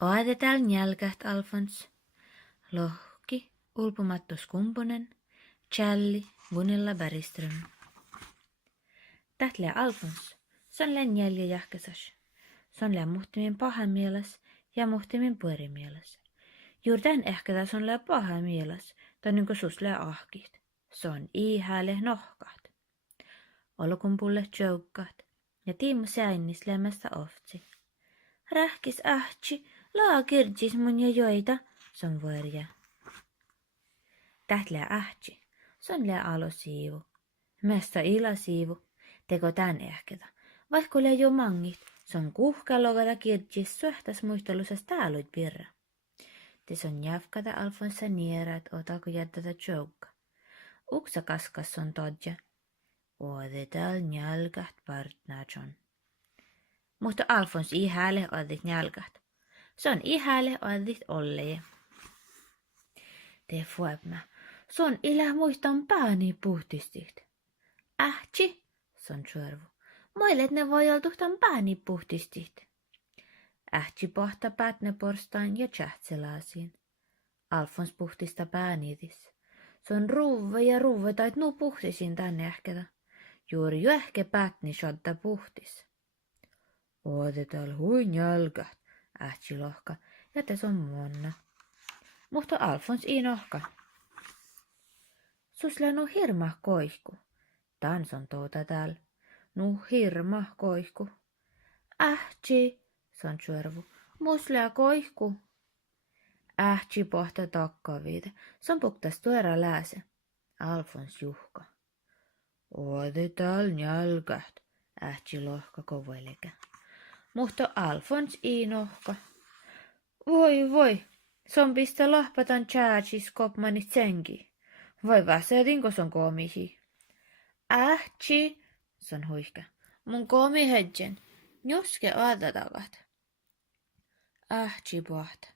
Oatetal njälkäht Alfons. Lohki, ulpumattos kumpunen, Challi, Gunilla Bergström. Tähtleä Alfons, son län jälje jähkäsas. Son lää muhtimin paha mielas ja muhtimin pueri mielas. Juur tän ehkä tässä on lää paha mielas, tai niinku sus lää ahkit. Se on iihäälle nohkaht. Olkumpulle joukkaht, ja Tiimu säinnis lämmästä oftsi. Rähkis ahtsi, laa kirjis mun ja joita, son vuorja. Tähtleä ahtsi, son lää alosiivu. Mesta ilasiivu, teko tän ehketä. Vaikka lää jo mangit, son kuhkalogata kirjis suhtas muistelusas tääluit pirra. Te son jävkata Alfonsa nierat otako jättätä joukka. Uksa kaskas on todja. Odetal njälkäht partnatson. Mutta Alfons ihäälle odit njälkäht. Se on ihäälle odit olleje. Te fuepmä. Se on ilä muistan pääni puhtistit. Ähtsi, son tjörvu. Moilet ne voi oltuhtan pääni puhtistit. Ähtsi pohta päätne porstaan ja tjähtselaasiin. Alfons puhtista pääniitis. Se on ruuve tait nuu puhtisin tänne ähketä. Juuri johke päätni shodda puhtis. Odetal hui njälkäht, ähtsi lohka, ja te on monna. Mutta Alfons ei nohka. Susle nu hirma koihku. Tans on tuota täällä. Nu hirma koihku. Ähtsi, son tjörvu, muslea koihku. Ähtsi pohta takkaviite, son puktas tuera lääse. Alfons juhka. Odetal njälkäht, ähtsi lohka kovoilekä. Mutta Alfons ei nohka. Voi, son pistä lahpatan tjäätsis kopmanit senki. Voi väsedinko son komihi. Ähtsi, son huihka. Mun komi hedjen, juske aatatakat. Ähtsi pohta.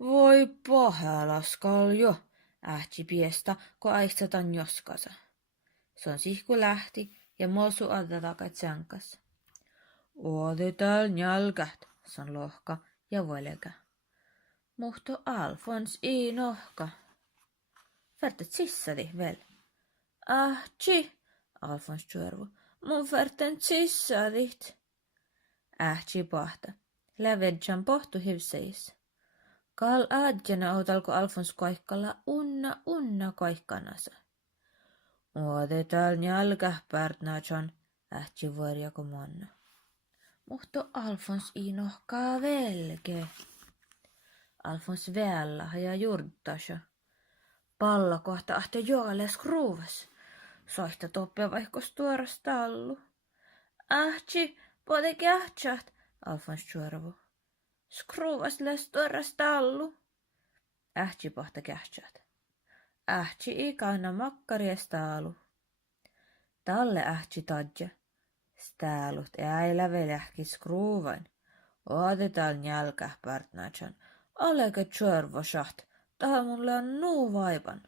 Voi pahalaskal jo, ähtsi piestä, ko aistatan joskasa. Son sihku lähti ja mosu aatatakat sänkas. Odetal njälkäht, son lohka ja voilekä. Mutta Alfons ei nohka. Färtet sissadi vel. Ähtsi, Alfons tjörvu. Mun färten sissadit. Ähtsi pohta. Lävedjan pohtu hivseis. Kal adjana outalko Alfons koikkalla unna koikkanasa. Odetal njälkäh partnatson, ähtsi vuorjako monna. Mutta Alfons ei nohkaa velke. Alfons vällä ja jurttasja. Palla kohta ahte joale skruuvas. Soihta toppia vaikkos tuoras tallu. Ähtsi, pode kähtsät, Alfons tjörvu. Skruuvas läs tuoras tallu. Ähtsi pohta kähtsät. Ähtsi ei kaina makkaries taalu. Talle ähtsi tadja. Stäälut äilä velähki skruuvain. Odetal njälkäh partnatson. Oleke tjörvosaht, taha mulle on nuu vaipan.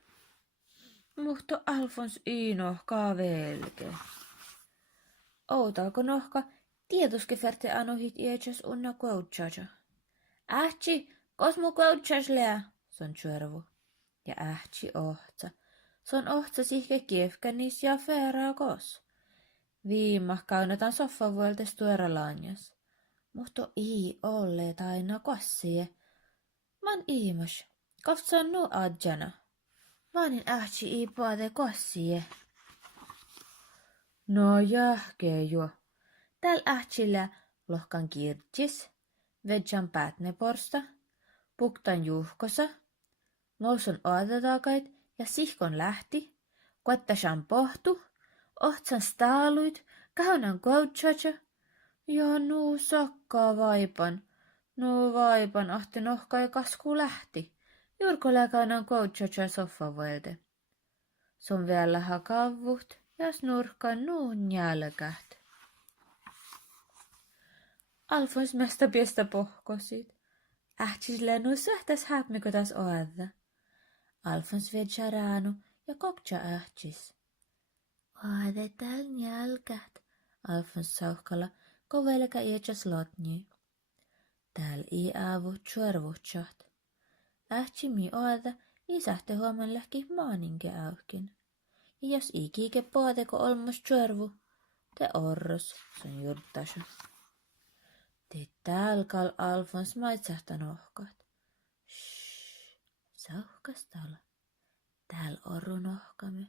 Mutta Alfons ei nohkaa velke. Outalko nohka, tietuske färte anohit iätsäs unna koutsaja. Ähtsi, kos mu koutsas lää, son tjörvu. Ja ähtsi ohtsa. Son ohtsa sihke kiefkänis ja feeraa kos. Viimah kaunetaan soffavuoltes tuora lanjas. Mutta ei olleet aina kossie. Man iimas, koft on nu adjana. Vanin ähtsi ei puade kossie. No jähke jo. Täl ähtsillä lohkan kirtsis, vedjan päätneporsta, puktan juhkosa, mousun oadatakait ja sihkon lähti, kuettasan pohtu, ohtsan staaluit, kaunan koutsaja, ja nuu sakkaa vaipan. No vaipan ahti nohka ja kasku lähti. Jurko läkaunan koutsaja soffavuelde. Son vielä hakavut ja snurkka nuun jälkäht. Alfons mesta piestä pohkosit. Ähtsis lennu sähtäs häpmikö taas oadda. Alfons vedja raanu ja kokja ähtsis. Oadetal njälkäht, Alfons sauhkalla, koveleka iätsäs lotni. Tääl ei aavu tjörvutsaht. Ähtsi mi oada isähte huomen lähki maaninke aukin. Ja jos ikike pooteko olmus tjörvu, te orros, sun juttasa. Te tälkal Alfons maitsahta nohkat. Shhh, sauhkas tala. Tääl orru nohkame.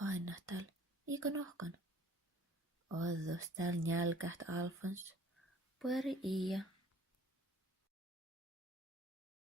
Aina tääl, iiko nohkan? Oddus tääl njälkäht Alfons. Pueri Iia